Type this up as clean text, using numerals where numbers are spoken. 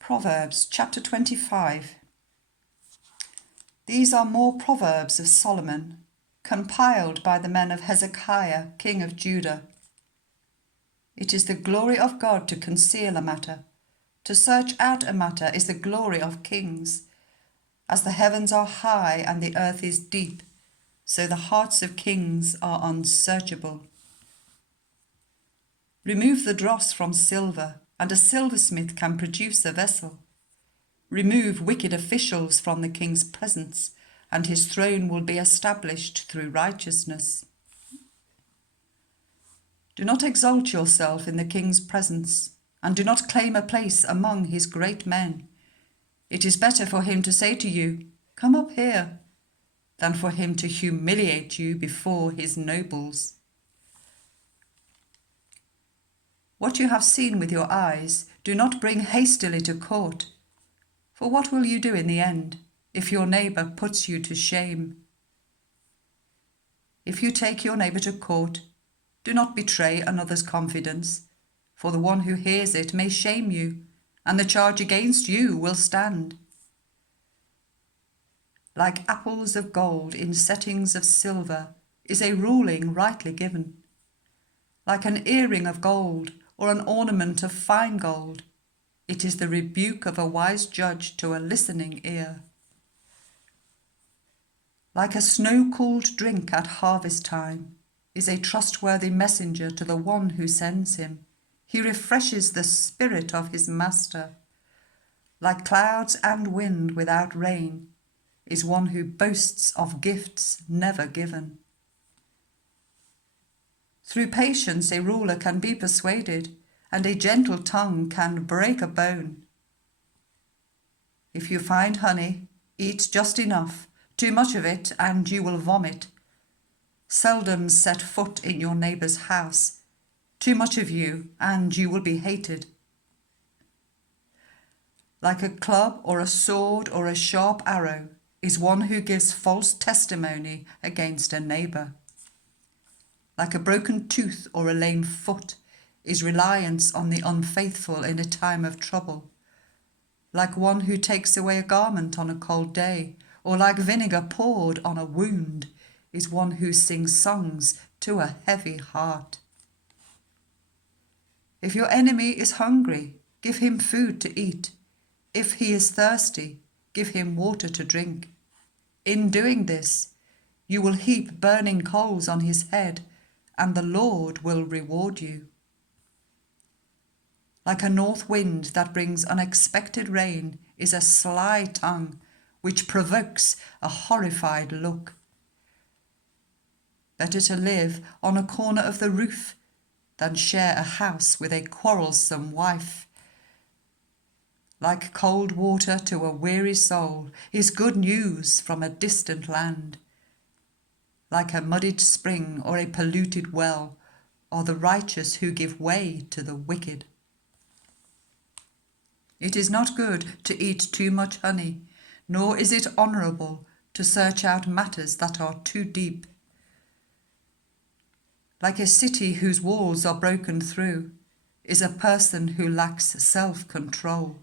Proverbs chapter 25. These are more Proverbs of Solomon, compiled by the men of Hezekiah, king of Judah. It is the glory of God to conceal a matter. To search out a matter is the glory of kings. As the heavens are high and the earth is deep, so the hearts of kings are unsearchable. Remove the dross from silver, and a silversmith can produce a vessel. Remove wicked officials from the king's presence, and his throne will be established through righteousness. Do not exalt yourself in the king's presence, and do not claim a place among his great men. It is better for him to say to you, "Come up here," than for him to humiliate you before his nobles. What you have seen with your eyes, do not bring hastily to court. For what will you do in the end, if your neighbour puts you to shame? If you take your neighbour to court, do not betray another's confidence, for the one who hears it may shame you, and the charge against you will stand. Like apples of gold in settings of silver is a ruling rightly given. Like an earring of gold or an ornament of fine gold, it is the rebuke of a wise judge to a listening ear. Like a snow-cooled drink at harvest time is a trustworthy messenger to the one who sends him. He refreshes the spirit of his master. Like clouds and wind without rain is one who boasts of gifts never given. Through patience a ruler can be persuaded, and a gentle tongue can break a bone. If you find honey, eat just enough, too much of it and you will vomit. Seldom set foot in your neighbour's house, too much of you and you will be hated. Like a club or a sword or a sharp arrow is one who gives false testimony against a neighbour. Like a broken tooth or a lame foot is reliance on the unfaithful in a time of trouble. Like one who takes away a garment on a cold day, or like vinegar poured on a wound, is one who sings songs to a heavy heart. If your enemy is hungry, give him food to eat. If he is thirsty, give him water to drink. In doing this, you will heap burning coals on his head, and the Lord will reward you. Like a north wind that brings unexpected rain is a sly tongue which provokes a horrified look. Better to live on a corner of the roof than share a house with a quarrelsome wife. Like cold water to a weary soul is good news from a distant land. Like a muddied spring or a polluted well are the righteous who give way to the wicked. It is not good to eat too much honey, nor is it honourable to search out matters that are too deep. Like a city whose walls are broken through is a person who lacks self-control.